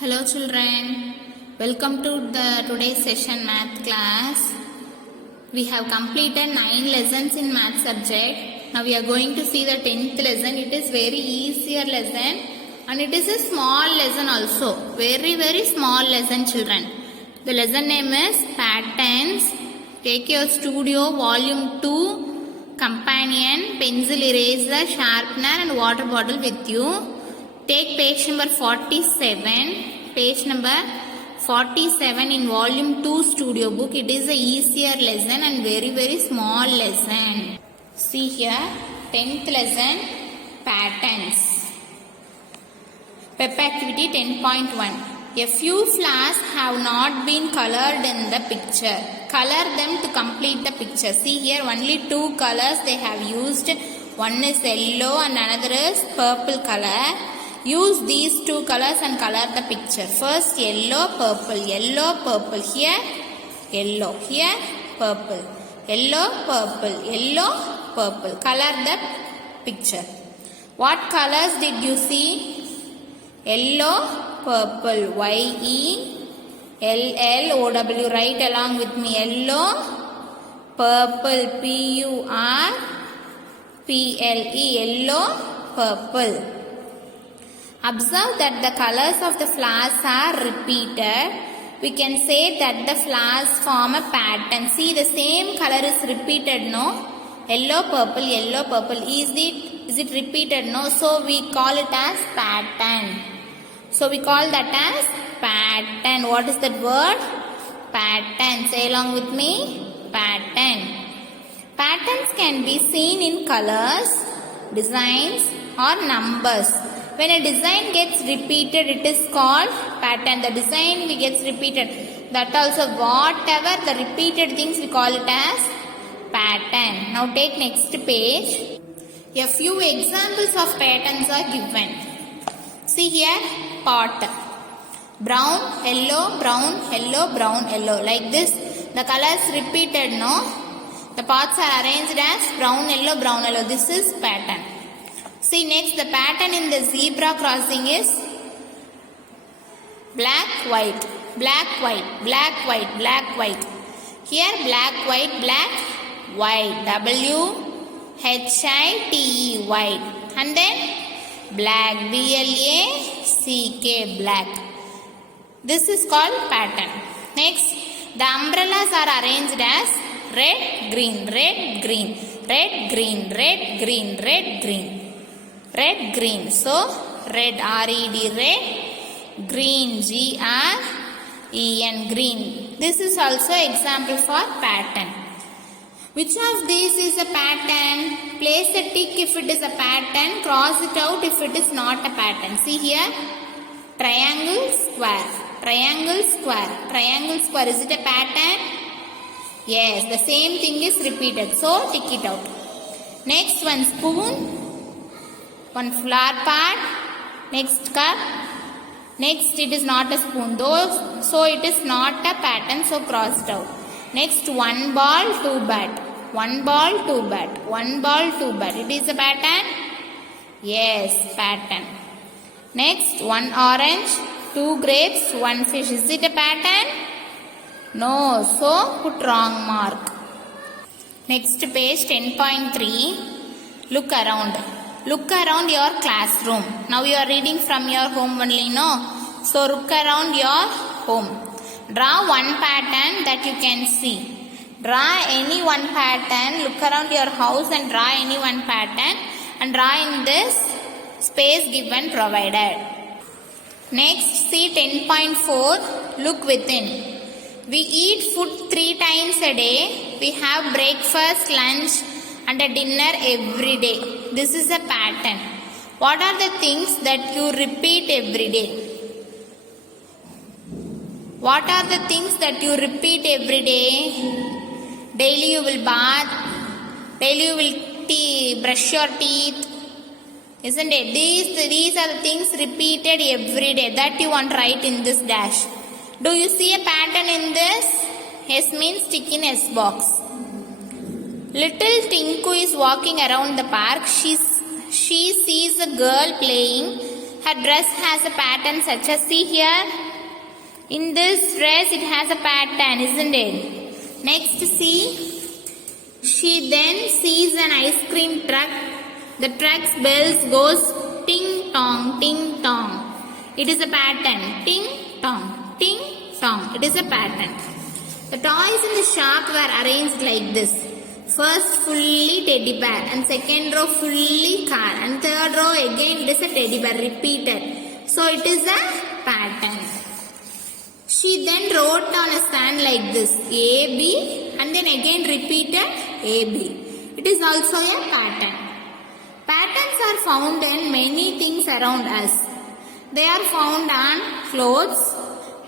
Hello children, welcome to the today's session math class. We have completed 9 lessons in math subject. Now we are going to see the 10th lesson. It is very easier lesson and it is a small lesson also. Very small lesson children. The lesson name is Patterns. Take your studio volume 2 companion, pencil eraser, sharpener and water bottle with you. Take page number 47. Page number 47 in volume 2 studio book. It is a easier lesson and very small lesson. See here, 10th lesson, patterns. Pep activity 10.1. A few flowers have not been colored in the picture. Color them to complete the picture. See here, only 2 colors they have used. One is yellow and another is purple color. Use these 2 colors and color the picture. First yellow, purple. Yellow, purple. Here, yellow. Here, purple. Yellow, purple. Yellow, purple. Color the picture. What colors did you see? Yellow, purple. Y-E-L-L-O-W. Write along with me. Yellow, purple. P-U-R-P-L-E. Yellow, purple. Observe that the colors of the flowers are repeated. We can say that the flowers form a pattern. See, the same color is repeated, no? Yellow, purple, yellow, purple. Is it repeated? No. So, we call it as pattern. So, we call that as pattern. What is that word? Pattern. Say along with me. Pattern. Patterns can be seen in colors, designs or numbers. When a design gets repeated, it is called pattern. The design gets repeated. That also, whatever the repeated things, we call it as pattern. Now take next page. A few examples of patterns are given. See here, pot. Brown, yellow, brown, yellow, brown, yellow. Like this, the colors repeated, no? The pots are arranged as brown, yellow, brown, yellow. This is pattern. See next, the pattern in the zebra crossing is black, white, black, white, black, white, black, white. Here black, white, black, white. W-H-I-T-E, white. And then black, B-L-A-C-K, black. This is called pattern. Next, the umbrellas are arranged as red, green, red, green, red, green, red, green, red, green. Red, green. So, red, R-E-D, red. Green, G-R-E-N, green. This is also example for pattern. Which of these is a pattern? Place a tick if it is a pattern. Cross it out if it is not a pattern. See here. Triangle, square. Triangle, square. Triangle, square. Is it a pattern? Yes, the same thing is repeated. So, tick it out. Next one, spoon. One flower pot, next cup, next it is not a spoon, though, so it is not a pattern, so crossed out. Next, one ball, 2 bat, one ball, 2 bat, one ball, 2 bat. It is a pattern? Yes, pattern. Next, one orange, 2 grapes, 1 fish. Is it a pattern? No, so put wrong mark. Next page 10.3, look around. Look around your classroom. Now you are reading from your home only, no? So look around your home. Draw one pattern that you can see. Draw any one pattern. Look around your house and draw any one pattern. And draw in this space given provided. Next, see 10.4. Look within. We eat food 3 times a day. We have breakfast, lunch and a dinner every day. This is a pattern. What are the things that you repeat every day? What are the things that you repeat every day? Daily you will bath. Daily you will brush your teeth. Isn't it? These are the things repeated every day. That you want to write in this dash. Do you see a pattern in this? S means tick in S box. Little Tinku is walking around the park. She sees a girl playing Her dress has a pattern such as, see here, in this dress it has a pattern, isn't it? Next, see, she then sees an ice cream truck. The truck's bells goes ting tong, ting tong. It is a pattern, ting tong, ting tong. It is a pattern. The toys in the shop were arranged like this. First fully teddy bear and second row fully car and third row again it is a teddy bear repeated. So it is a pattern. She then wrote on a stand like this, A, B and then again repeated A, B. It is also a pattern. Patterns are found in many things around us. They are found on clothes,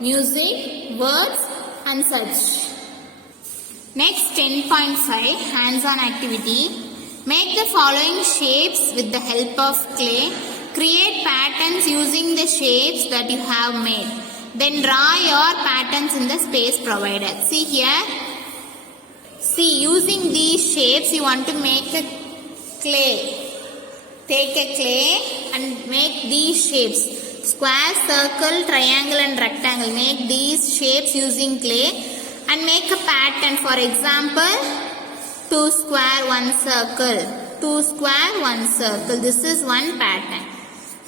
music, words and such. Next 10.5 hands-on activity. Make the following shapes with the help of clay. Create patterns using the shapes that you have made. Then draw your patterns in the space provided. See here. See, using these shapes you want to make a clay. Take a clay and make these shapes. Square, circle, triangle and rectangle. Make these shapes using clay. And make a pattern. For example, 2 square, 1 circle. 2 square, 1 circle. This is one pattern.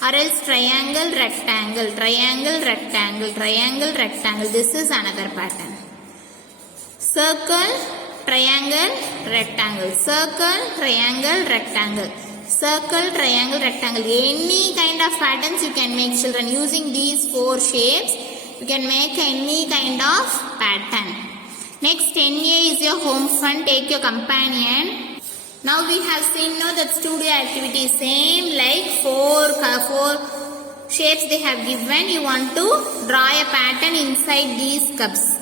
Or else triangle, rectangle, triangle, rectangle, triangle, rectangle. This is another pattern. Circle, triangle, rectangle. Circle, triangle, rectangle. Circle, triangle, rectangle. Any kind of patterns you can make, children. Using these 4 shapes, you can make any kind of pattern. Next 10A is your home fun. Take your companion. Now we have seen now that studio activity is same like 4 shapes they have given. You want to draw a pattern inside these cups.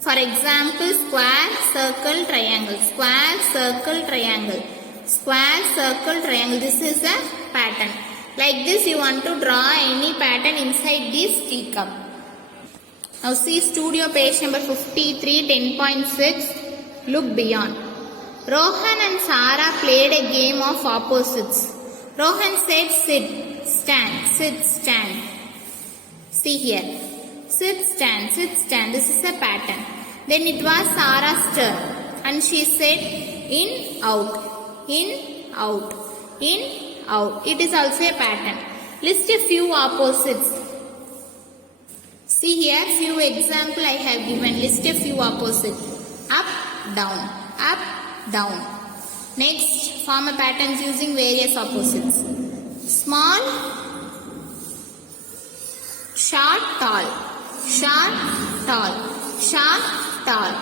For example, square, circle, triangle. Square, circle, triangle. Square, circle, triangle. This is a pattern. Like this you want to draw any pattern inside this teacup. Now see studio page number 53, 10.6. Look beyond. Rohan and Sarah played a game of opposites. Rohan said sit, stand, sit, stand. See here. Sit, stand, sit, stand. This is a pattern. Then it was Sarah's turn. And she said in, out, in, out, in, out. It is also a pattern. List a few opposites. See here, few example I have given. List a few opposites. Up, down, up, down. Next, form a patterns using various opposites. Small, short, tall. Short, tall. Short, tall.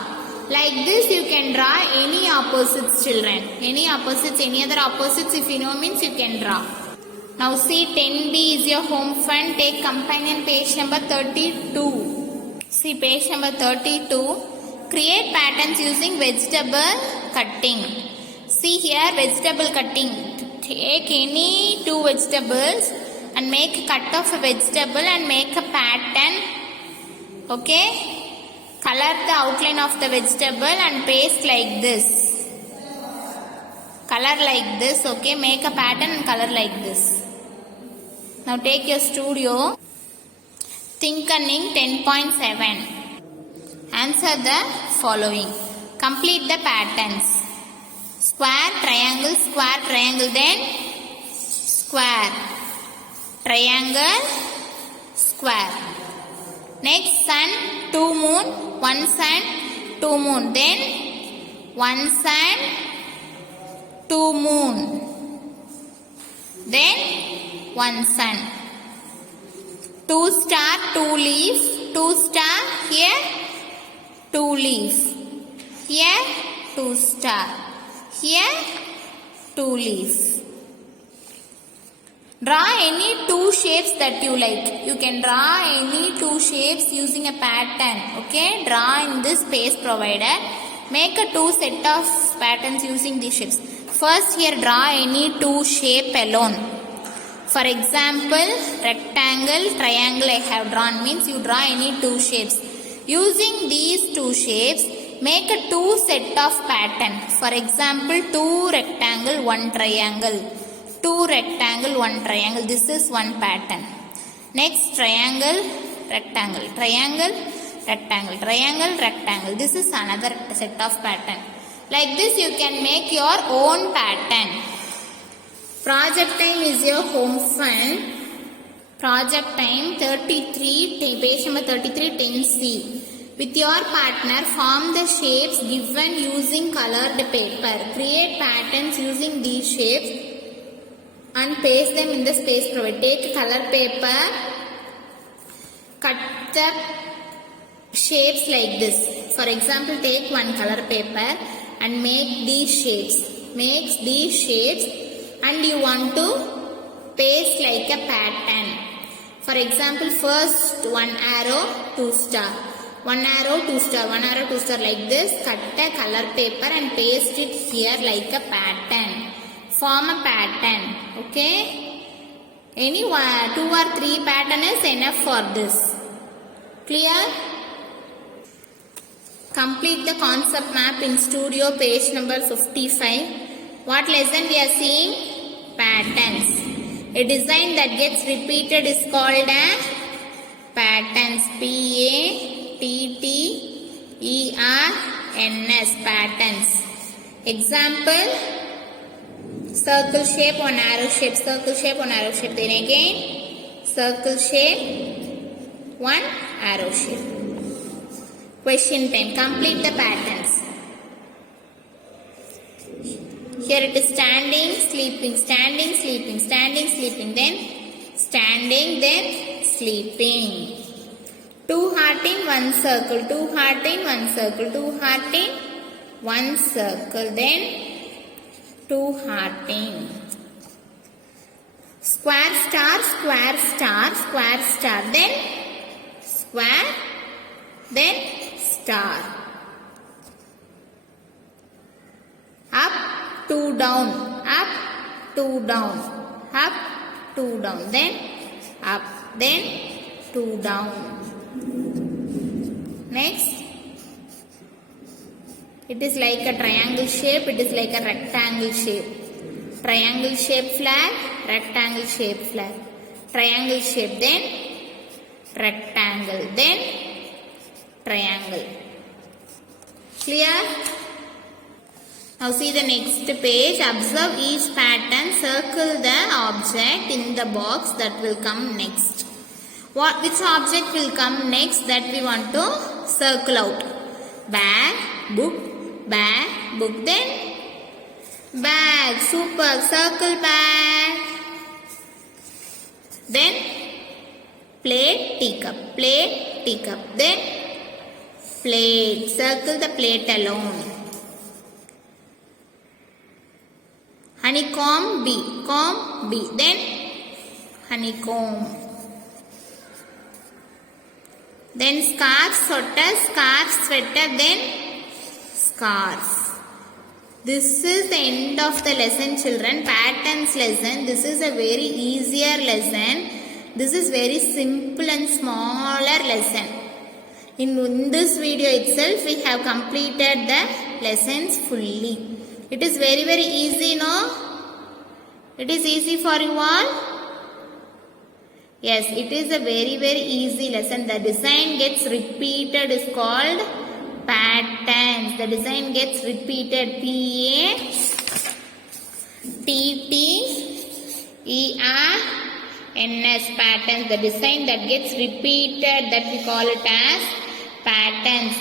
Like this you can draw any opposites, children. Any opposites, any other opposites if you know means you can draw. Now see 10B is your home fun. Take companion page number 32. See page number 32. Create patterns using vegetable cutting. See here vegetable cutting. Take any 2 vegetables and make a cut of a vegetable and make a pattern. Okay. Color the outline of the vegetable and paste like this. Color like this. Okay. Make a pattern and color like this. Now take your studio. Thinking 10.7. Answer the following. Complete the patterns. Square, triangle, then square, triangle, square. Next sun, 2 moon, 1 sun, 2 moon. Then 1 sun, 2 moon. Then 1 sun. 2 star, 2 leaf. 2 star, here 2 leaf. Here 2 star. Here 2 leaf. Draw any 2 shapes that you like. You can draw any 2 shapes using a pattern. Okay. Draw in this space provided. Make a 2 set of patterns using these shapes. First here draw any 2 shape alone. For example, rectangle, triangle I have drawn means you draw any 2 shapes. Using these 2 shapes, make a 2 set of pattern. For example, 2 rectangle, 1 triangle. 2 rectangle, 1 triangle. This is one pattern. Next, triangle, rectangle, triangle, rectangle, triangle, rectangle. This is another set of pattern. Like this you can make your own pattern. Project time is your home fund. Project time 33, page number 33, 10C. With your partner, form the shapes given using colored paper. Create patterns using these shapes and paste them in the space provided. Take color paper, cut the shapes like this. For example, take one color paper and make these shapes. Make these shapes and you want to paste like a pattern. For example, first one arrow, 2 star. One arrow, 2 star, one arrow, 2 star like this. Cut a color paper and paste it here like a pattern. Form a pattern. Okay? Any 2 or 3 pattern is enough for this. Clear? Complete the concept map in studio, page number 55. What lesson we are seeing? Patterns. A design that gets repeated is called as patterns. P-A-T-T-E-R-N-S. Patterns. Example, circle shape, one arrow shape, circle shape, one arrow shape. Then again, circle shape, one arrow shape. Question time. Complete the patterns. Here it is standing, sleeping, standing, sleeping, standing, sleeping, then standing, then sleeping. 2 heart in 1 circle, 2 heart in 1 circle, 2 heart in 1 circle, then 2 heart in. Square star, square star, square star, then square, then star. Up, 2 down, up, 2 down, up, 2 down, then up, then 2 down. Next, it is like a triangle shape, it is like a rectangle shape. Triangle shape flag, rectangle shape flag. Triangle shape, then rectangle, then triangle. Clear? Now see the next page. Observe each pattern. Circle the object in the box that will come next. Which object will come next that we want to circle out? Bag, book, then bag. Super. Circle bag. Then plate, teacup, plate, teacup. Then plate. Circle the plate alone. Honeycomb, bee, comb, bee. Then honeycomb. Then scarf, sweater, scarf, sweater, then scarf. This is the end of the lesson, children. Patterns lesson. This is a very easier lesson. This is very simple and smaller lesson. In this video itself, we have completed the lessons fully. It is very easy, no? It is easy for you all? Yes, it is a very easy lesson. The design gets repeated is called patterns. The design gets repeated. P-A-T-T-E-R-N-S. Patterns. The design that gets repeated, that we call it as patterns.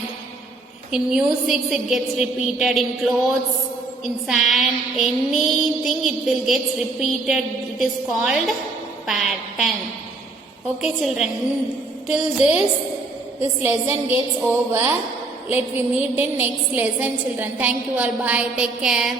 In music it gets repeated, in clothes, in sand, anything it will get repeated. It is called pattern. Okay children, till this lesson gets over. Let we meet in next lesson children. Thank you all. Bye. Take care.